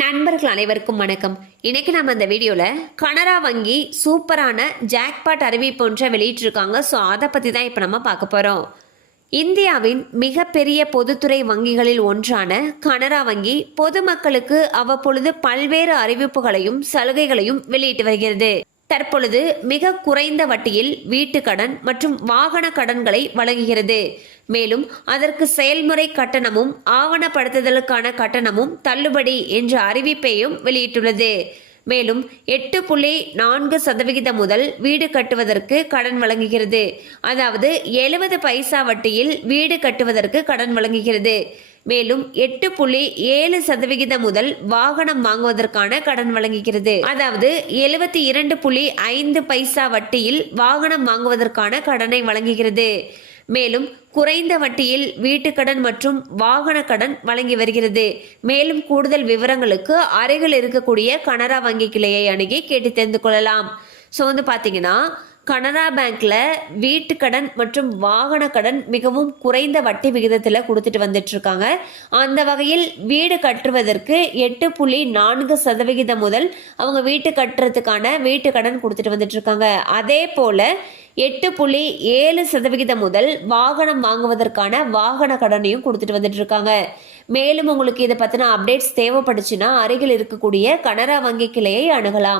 நண்பர்கள் அனைவருக்கும் வணக்கம். இன்னைக்கு நம்ம இந்த வீடியோவில் கனரா வங்கி சூப்பரான ஜாக்பாட் அறிவிப்பு ஒன்றை வெளியிட்டிருக்காங்க. ஸோ அதை பற்றி தான் இப்போ நம்ம பார்க்க போகிறோம். இந்தியாவின் மிகப்பெரிய பொதுத்துறை வங்கிகளில் ஒன்றான கனரா வங்கி பொதுமக்களுக்கு அவ்வப்பொழுது பல்வேறு அறிவிப்புகளையும் சலுகைகளையும் வெளியிட்டு வருகிறது. தற்பொழுது மிக குறைந்த வட்டியில் வீட்டு கடன் மற்றும் வாகன கடன்களை வழங்குகிறது. மேலும் அதற்கு செயல்முறை கட்டணமும் ஆவணப்படுத்துதலுக்கான கட்டணமும் தள்ளுபடி என்ற அறிவிப்பையும் வெளியிட்டுள்ளது. மேலும் 8.4% முதல் வீடு கட்டுவதற்கு கடன் வழங்குகிறது. அதாவது 70 பைசா வட்டியில் வீடு கட்டுவதற்கு கடன் வழங்குகிறது. மேலும் 8.7% முதல் வாகனம் வாங்குவதற்கான கடன் வழங்குகிறது. அதாவது 72.5 பைசா வட்டியில் வாகனம் வாங்குவதற்கான கடனை வழங்குகிறது. மேலும் குறைந்த வட்டியில் வீட்டுக்கடன் மற்றும் வாகன கடன் வழங்கி வருகிறது. மேலும் கூடுதல் விவரங்களுக்கு அருகில் இருக்கக்கூடிய கனரா வங்கி கிளையை அணுகி கேட்டு தெரிந்து கொள்ளலாம். ஸோ பார்த்தீங்கன்னா கனரா பேங்க்ல வீட்டு கடன் மற்றும் வாகன கடன் மிகவும் குறைந்த வட்டி விகிதத்தில் கொடுத்துட்டு வந்துட்டு இருக்காங்க. அந்த வகையில் வீடு கட்டுவதற்கு 8.4% முதல் அவங்க வீட்டு கட்டுறதுக்கான வீட்டு கடன் கொடுத்துட்டு வந்துட்டு இருக்காங்க. அதே போல 8.7% முதல் வாகனம் வாங்குவதற்கான வாகன கடனையும் கொடுத்துட்டு வந்துட்டு இருக்காங்க. மேலும் உங்களுக்கு இதை பற்றின அப்டேட்ஸ் தேவைப்படுச்சுன்னா அருகில் இருக்கக்கூடிய கனரா வங்கி கிளையை அணுகலாம்.